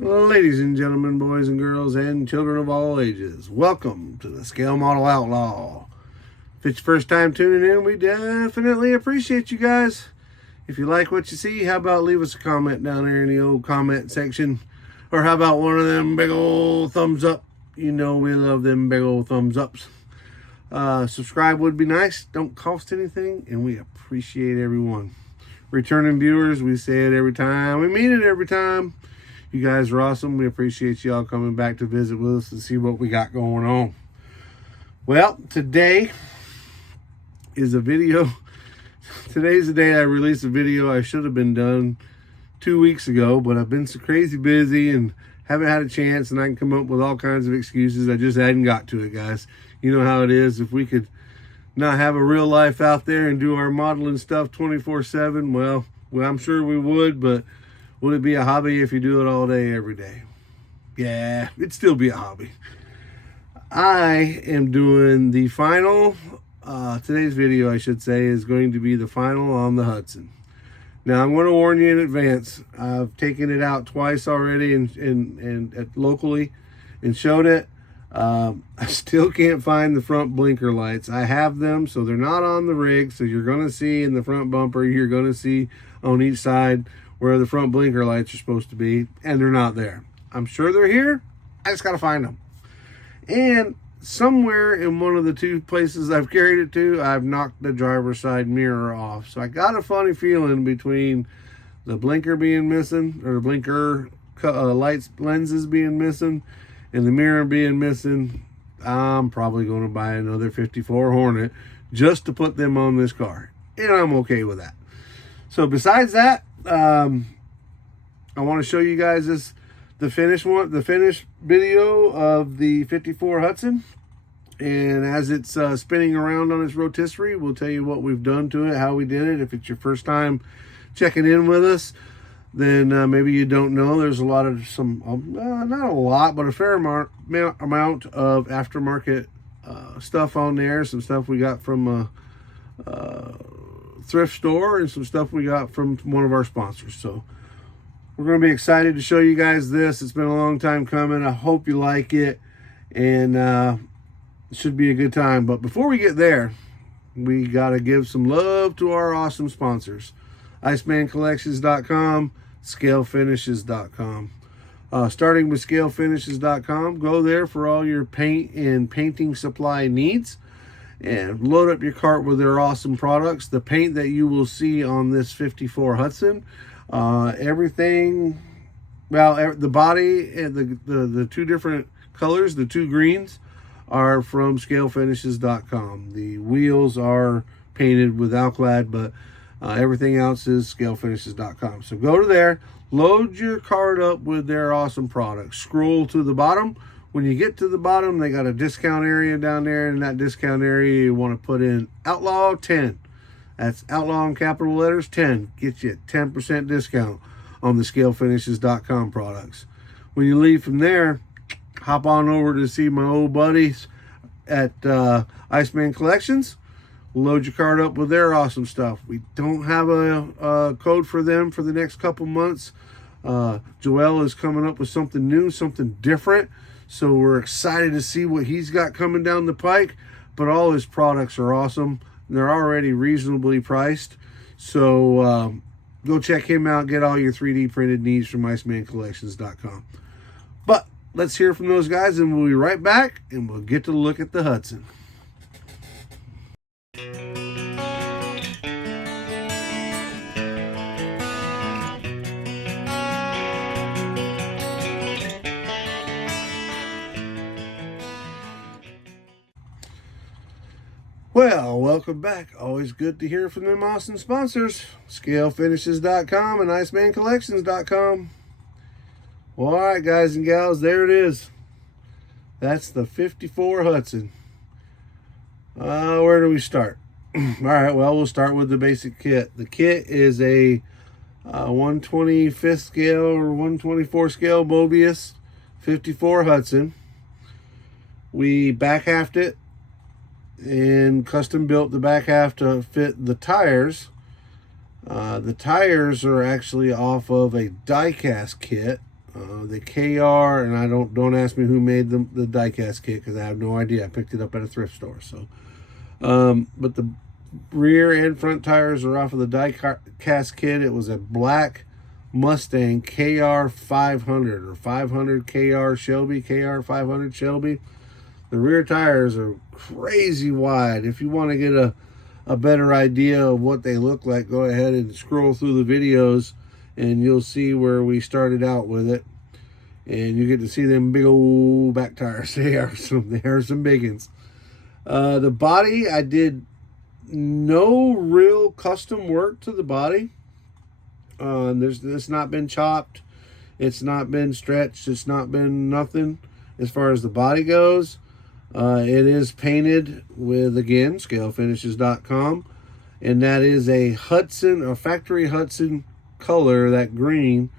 Ladies and gentlemen, boys and girls, and children of all ages, welcome to the Scale Model Outlaw. If it's your first time tuning in, we definitely appreciate you guys. If you like what you see, how about leave us a comment down there in the old comment section? Or how about one of them big old thumbs up? You know we love them big old thumbs ups. Subscribe would be nice. Don't cost anything, and we appreciate everyone. Returning viewers, we say it every time. We mean it every time. You guys are awesome. We appreciate y'all coming back to visit with us and see what we got going on. Well, today is a video. Today's the day I released a video I should have been done 2 weeks ago, but I've been so crazy busy and haven't had a chance, and I can come up with all kinds of excuses. I just hadn't got to it, guys. You know how it is. If we could not have a real life out there and do our modeling stuff 24/7, well, I'm sure we would, but would it be a hobby if you do it all day, every day? Yeah, it'd still be a hobby. I am doing the final, today's video, I should say, is going to be the final on the Hudson. Now, I'm going to warn you in advance. I've taken it out twice already and locally and showed it. I still can't find the front blinker lights. I have them, so they're not on the rig. So you're going to see in the front bumper, you're going to see on each side where the front blinker lights are supposed to be, and they're not there. I'm sure they're here. I just got to find them. And somewhere in one of the two places I've carried it to, I've knocked the driver's side mirror off. So I got a funny feeling between the blinker being missing, or the blinker lights lenses being missing, and the mirror being missing. I'm probably going to buy another 54 Hornet just to put them on this car, and I'm okay with that. So besides that, I want to show you guys the finished video of the 54 Hudson, and as it's spinning around on its rotisserie, we'll tell you what we've done to it, how we did it. If it's your first time checking in with us, then maybe you don't know there's a lot of not a lot, but a fair amount of aftermarket stuff on there. Some stuff we got from thrift store, and some stuff we got from one of our sponsors. So we're going to be excited to show you guys this. It's been a long time coming. I hope you like it, and it should be a good time. But before we get there, we got to give some love to our awesome sponsors: IcemanCollections.com, ScaleFinishes.com. Starting with ScaleFinishes.com, go there for all your paint and painting supply needs, and load up your cart with their awesome products. The paint that you will see on this 54 Hudson, everything, well, the body and the two different colors, the two greens, are from ScaleFinishes.com. The wheels are painted with Alclad, but everything else is ScaleFinishes.com. So go to there, load your cart up with their awesome products. Scroll to the bottom. When you get to the bottom, they got a discount area down there. In that discount area, you want to put in Outlaw 10. That's Outlaw in capital letters 10. Get you a 10% discount on the ScaleFinishes.com products. When you leave from there, hop on over to see my old buddies at Iceman Collections. Load your cart up with their awesome stuff. We don't have a code for them for the next couple months. Joel is coming up with something new, something different. So we're excited to see what he's got coming down the pike. But all his products are awesome. They're already reasonably priced. So go check him out. Get all your 3D printed needs from IcemanCollections.com. But let's hear from those guys, and we'll be right back, and we'll get to look at the Hudson. Well, welcome back. Always good to hear from them awesome sponsors, ScaleFinishes.com and IcemanCollections.com. Well, all right, guys and gals, there it is. That's the 54 Hudson. Where do we start? All right, well, we'll start with the basic kit. The kit is a 125th scale or 124 scale Mobius 54 Hudson. We back halved it and custom built the back half to fit the tires. The tires are actually off of a die cast kit The KR, and I don't ask me who made the diecast kit because I have no idea. I picked it up at a thrift store. So, but the rear and front tires are off of the diecast kit. It was a black Mustang KR 500 or 500 KR Shelby, KR 500 Shelby. The rear tires are crazy wide. If you want to get a better idea of what they look like, go ahead and scroll through the videos and you'll see where we started out with it. And you get to see them big old back tires. They are some big ones. The body, I did no real custom work to the body. It's not been chopped. It's not been stretched. It's not been nothing as far as the body goes. It is painted with, again, scalefinishes.com. And that is a factory Hudson color, that green.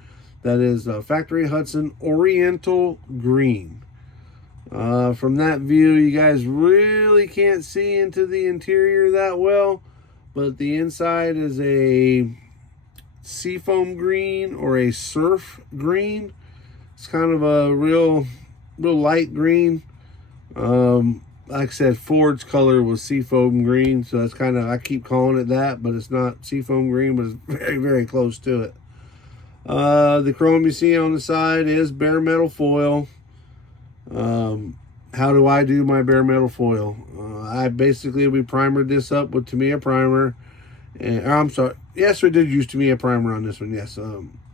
That is a factory Hudson Oriental Green. From that view, you guys really can't see into the interior that well. But the inside is a seafoam green or a surf green. It's kind of a real light green. Like I said, Ford's color was seafoam green, so that's kind of, I keep calling it that, but it's not seafoam green, but it's very, very close to it. The chrome you see on the side is bare metal foil. How do I do my bare metal foil? We primered this up with Tamiya primer. I'm sorry. Yes, we did use Tamiya primer on this one. Yes.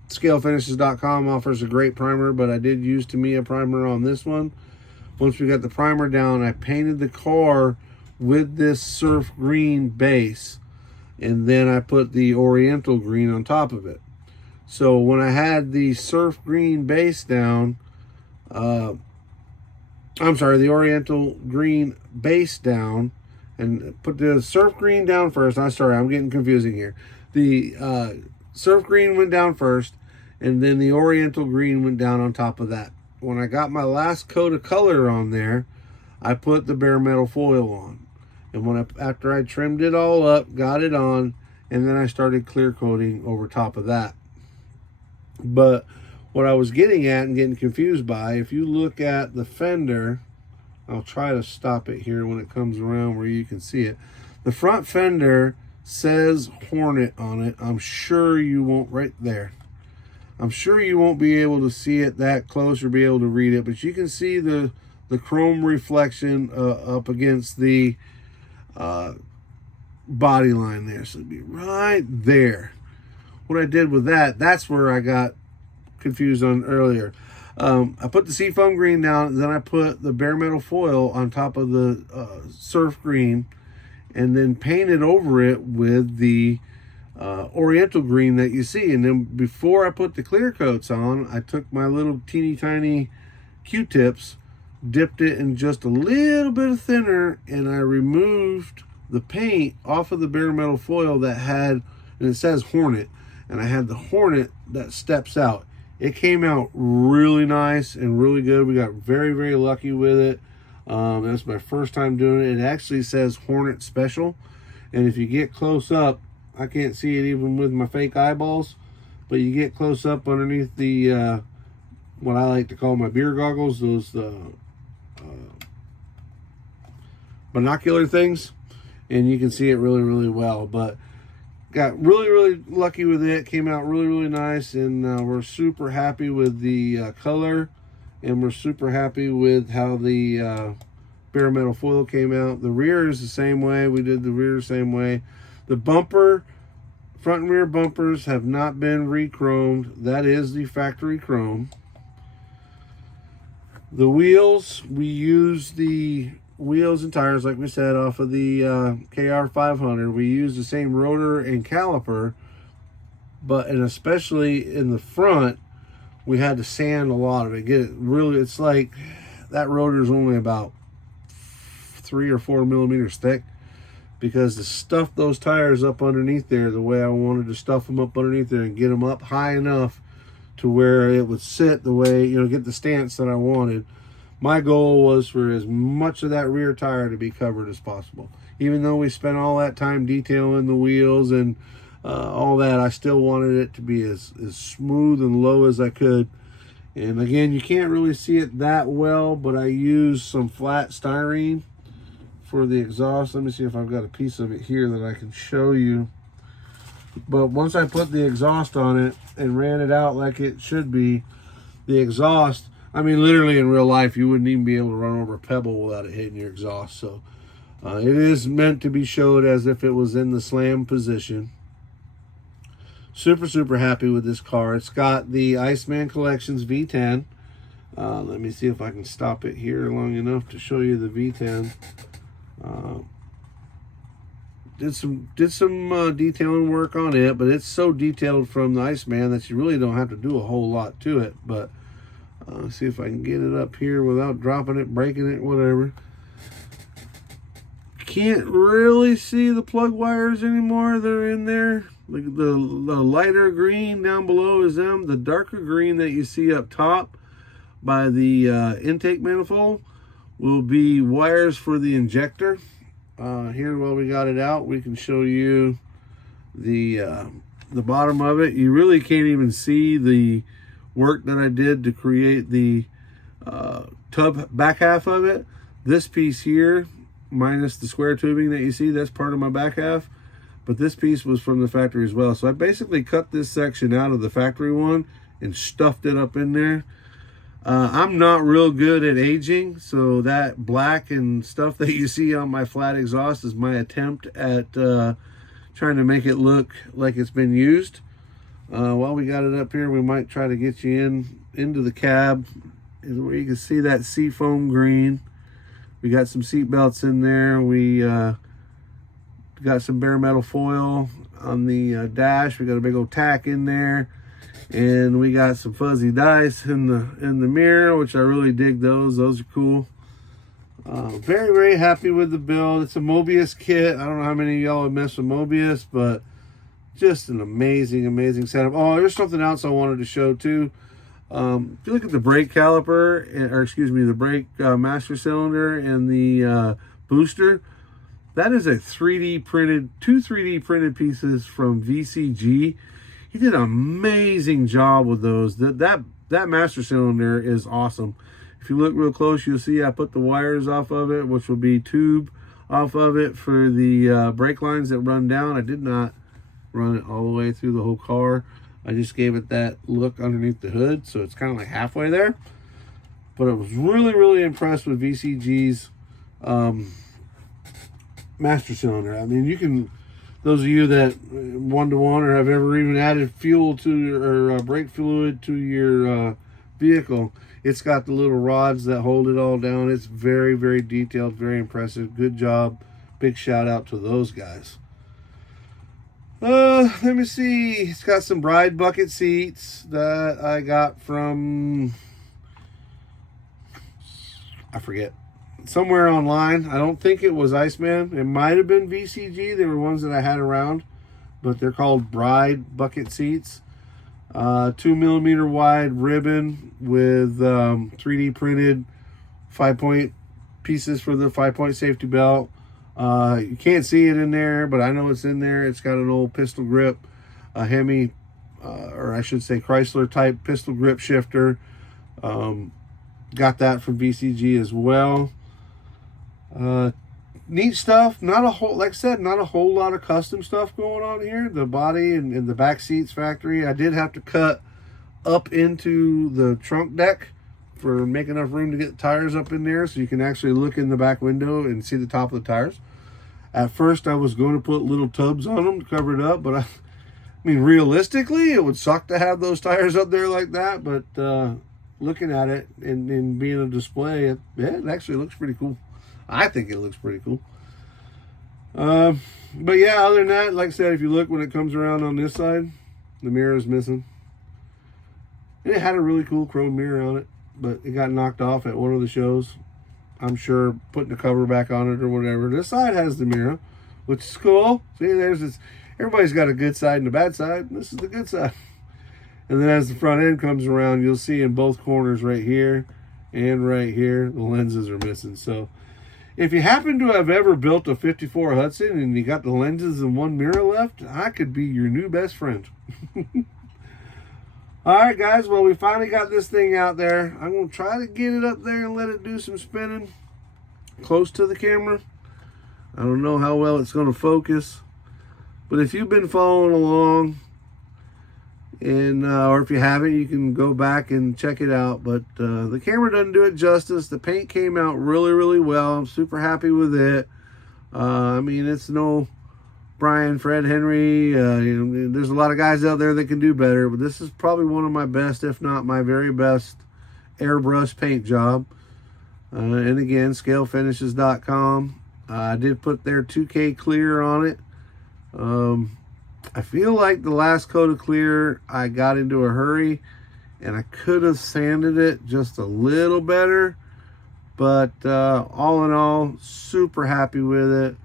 Scalefinishes.com offers a great primer, but I did use Tamiya primer on this one. Once we got the primer down, I painted the car with this surf green base, and then I put the Oriental green on top of it. So when I had the surf green base down, the Oriental green base down, and put the surf green down first. I'm getting confusing here. The surf green went down first, and then the Oriental green went down on top of that. When I got my last coat of color on there, I put the bare metal foil on. And after I trimmed it all up, got it on, and then I started clear coating over top of that. But what I was getting at and getting confused by, if you look at the fender, I'll try to stop it here when it comes around where you can see it. The front fender says Hornet on it. I'm sure you won't, right there. I'm sure you won't be able to see it that close or be able to read it, but you can see the chrome reflection up against the body line there. So it'd be right there. What I did with that's where I got confused on earlier. I put the seafoam green down, and then I put the bare metal foil on top of the surf green, and then painted over it with the Oriental green that you see. And then before I put the clear coats on, I took my little teeny tiny Q-tips, dipped it in just a little bit of thinner, and I removed the paint off of the bare metal foil that had, and it says Hornet, and I had the Hornet that steps out. It came out really nice and really good. We got very, very lucky with it. That's my first time doing it. It actually says Hornet Special, and if you get close up, I can't see it even with my fake eyeballs, but you get close up underneath the what I like to call my beer goggles, those binocular things, and you can see it really, really well. But got really, really lucky with it. Came out really, really nice, and we're super happy with the color, and we're super happy with how the bare metal foil came out. The rear is the same way. We did the rear the same way. The bumper, front and rear bumpers have not been re-chromed. That is the factory chrome. The wheels, we use the wheels and tires, like we said, off of the KR 500. We use the same rotor and caliper, and especially in the front, we had to sand a lot of it. It's like that rotor is only about 3 or 4 millimeters thick, because to stuff those tires up underneath there the way I wanted to stuff them up underneath there and get them up high enough to where it would sit the way, get the stance that I wanted. My goal was for as much of that rear tire to be covered as possible. Even though we spent all that time detailing the wheels and all that, I still wanted it to be as smooth and low as I could. And again, you can't really see it that well, but I use some flat styrene for the exhaust. Let me see if I've got a piece of it here that I can show you. But once I put the exhaust on it and ran it out like it should be, the exhaust, I mean, literally in real life, you wouldn't even be able to run over a pebble without it hitting your exhaust. So it is meant to be showed as if it was in the slam position. Super, super happy with this car. It's got the Iceman Collections V10. Let me see if I can stop it here long enough to show you the V10. Did some detailing work on it, but it's so detailed from the Iceman that you really don't have to do a whole lot to it. But see if I can get it up here without dropping it, breaking it, whatever. Can't really see the plug wires anymore. They're in there. The lighter green down below is them. The darker green that you see up top by the intake manifold will be wires for the injector. Here, while we got it out, we can show you the bottom of it. You really can't even see the work that I did to create the tub back half of it. This piece here, minus the square tubing that you see, that's part of my back half. But this piece was from the factory as well. So I basically cut this section out of the factory one and stuffed it up in there. I'm not real good at aging, so that black and stuff that you see on my flat exhaust is my attempt at trying to make it look like it's been used. While we got it up here, we might try to get you into the cab, where you can see that seafoam green. We got some seat belts in there. We got some bare metal foil on the dash. We got a big old tack in there, and we got some fuzzy dice in the mirror, which I really dig those. Those are cool. Very, very happy with the build. It's a Mobius kit. I don't know how many of y'all have messed with Mobius, but just an amazing, amazing setup. Oh, there's something else I wanted to show too. If you look at the brake caliper, or excuse me, the brake master cylinder and the booster, that is a 3D printed, two 3D printed pieces from VCG. He did an amazing job with those. That master cylinder is awesome. If you look real close, you'll see I put the wires off of it, which will be tube off of it for the brake lines that run down. I did not run it all the way through the whole car. I just gave it that look underneath the hood, so it's kind of like halfway there. But I was really, really impressed with VCG's master cylinder. I mean, you can, those of you that one-to-one or have ever even added fuel to or brake fluid to your vehicle, it's got the little rods that hold it all down. It's very, very detailed, very impressive. Good job. Big shout out to those guys. Let me see. It's got some bride bucket seats that I got from, I forget, somewhere online. I don't think it was Iceman. It might have been VCG. They were ones that I had around, but they're called bride bucket seats. 2mm wide ribbon with 3D printed 5-point pieces for the 5-point safety belt. You can't see it in there, but I know it's in there. It's got an old pistol grip, a Hemi, or I should say Chrysler type pistol grip shifter. Got that from VCG as well. Neat stuff. Not a whole, like I said, not a whole lot of custom stuff going on here. The body and the back seats factory. I did have to cut up into the trunk deck for make enough room to get the tires up in there, so you can actually look in the back window and see the top of the tires. At first, I was going to put little tubs on them to cover it up, but I mean, realistically, it would suck to have those tires up there like that. But looking at it and being a display, it actually looks pretty cool. I think it looks pretty cool. But yeah, other than that, like I said, if you look when it comes around on this side, the mirror is missing. And it had a really cool chrome mirror on it, but it got knocked off at one of the shows. I'm sure putting the cover back on it or whatever. This side has the mirror, which is cool. See, there's this. Everybody's got a good side and a bad side. This is the good side. And then as the front end comes around, you'll see in both corners right here and right here, the lenses are missing. So if you happen to have ever built a 54 Hudson and you got the lenses and one mirror left, I could be your new best friend. All right, guys. Well, we finally got this thing out there. I'm going to try to get it up there and let it do some spinning close to the camera. I don't know how well it's going to focus. But if you've been following along, and or if you haven't, you can go back and check it out. But the camera doesn't do it justice. The paint came out really, really well. I'm super happy with it. I mean, it's no Brian, Fred, Henry. You know, there's a lot of guys out there that can do better, but this is probably one of my best, if not my very best, airbrush paint job. And again, scalefinishes.com. I did put their 2K clear on it. I feel like the last coat of clear, I got into a hurry, and I could have sanded it just a little better. But all in all, super happy with it.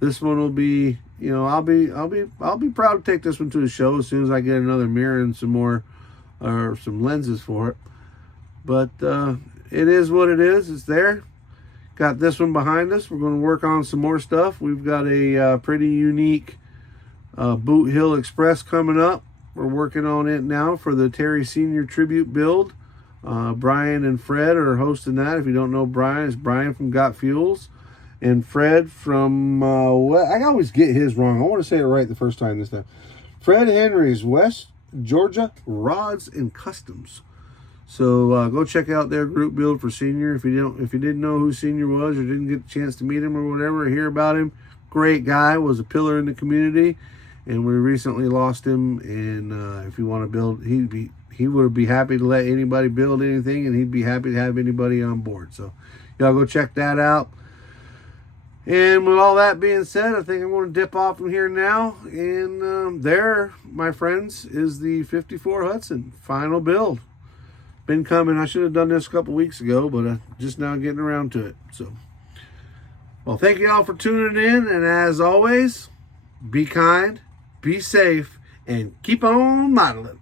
This one will be, you know, I'll be proud to take this one to a show as soon as I get another mirror and some more, or some lenses for it. But it is what it is. It's there. Got this one behind us. We're going to work on some more stuff. We've got a pretty unique Boot Hill Express coming up. We're working on it now for the Terry Sr. tribute build. Brian and Fred are hosting that. If you don't know Brian, it's Brian from Got Fuels. And Fred from, I always get his wrong. I want to say it right the first time this time. Fred Henry's West Georgia Rods and Customs. So go check out their group build for Senior. If you didn't know who Senior was or didn't get a chance to meet him or whatever, or hear about him, great guy, was a pillar in the community. And we recently lost him. And if you want to build, he would be happy to let anybody build anything, and he'd be happy to have anybody on board. So y'all go check that out. And with all that being said, I think I'm going to dip off from here now. And there, my friends, is the 54 Hudson final build. Been coming. I should have done this a couple weeks ago, but just now getting around to it. So, well, thank you all for tuning in. And as always, be kind, be safe, and keep on modeling.